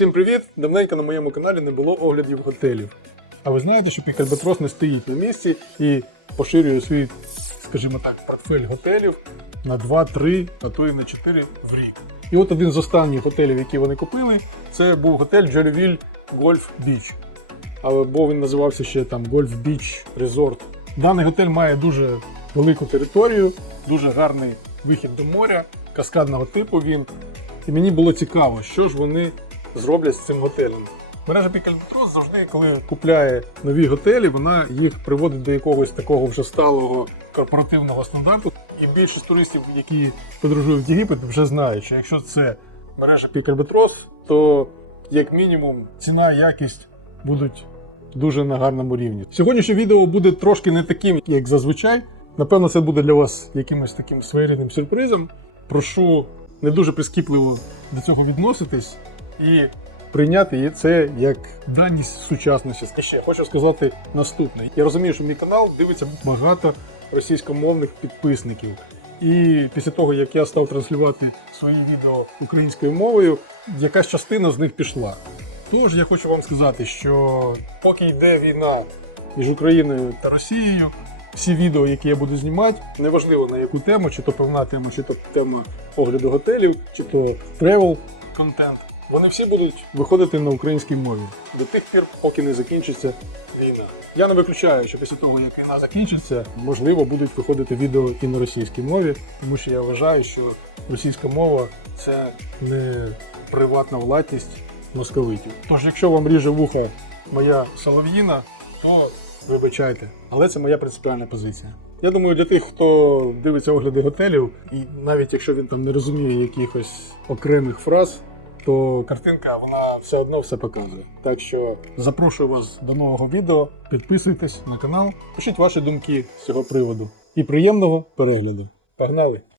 Всім привіт! Давненько на моєму каналі не було оглядів готелів. А ви знаєте, що Пікальбатрос не стоїть на місці і поширює свій, скажімо так, портфель готелів на 2-3, а то і на 4 в рік. І от один з останніх готелів, які вони купили, це був готель Джолівіль Гольф Біч. Або він називався ще там Гольф Біч Резорт. Даний готель має дуже велику територію, дуже гарний вихід до моря, каскадного типу він. І мені було цікаво, що ж вони зроблять з цим готелем. Мережа Пікальбатрос завжди, коли купляє нові готелі, вона їх приводить до якогось такого вже сталого корпоративного стандарту. І більшість туристів, які подорожують в Єгипет, вже знають, що якщо це мережа Пікальбатрос, то як мінімум ціна якість будуть дуже на гарному рівні. Сьогоднішнє відео буде трошки не таким, як зазвичай. Напевно, це буде для вас якимось таким своєрідним сюрпризом. Прошу не дуже прискіпливо до цього відноситись і прийняти її це як даність сучасності. І ще хочу сказати наступне. Я розумію, що мій канал дивиться багато російськомовних підписників. І після того, як я став транслювати свої відео українською мовою, якась частина з них пішла. Тож я хочу вам сказати, що поки йде війна між Україною та Росією, всі відео, які я буду знімати, неважливо на яку тему, чи то певна тема, чи то тема огляду готелів, чи то тревел контент, вони всі будуть виходити на українській мові до тих пір, поки не закінчиться війна. Я не виключаю, що після того, як війна закінчиться, можливо, будуть виходити відео і на російській мові, тому що я вважаю, що російська мова це не приватна власність московитів. Тож, якщо вам ріже вуха моя солов'їна, то вибачайте. Але це моя принципіальна позиція. Я думаю, для тих, хто дивиться огляди готелів, і навіть якщо він там не розуміє якихось окремих фраз, то картинка вона все одно все показує. Так що запрошую вас до нового відео. Підписуйтесь на канал, пишіть ваші думки з цього приводу. І приємного перегляду. Погнали!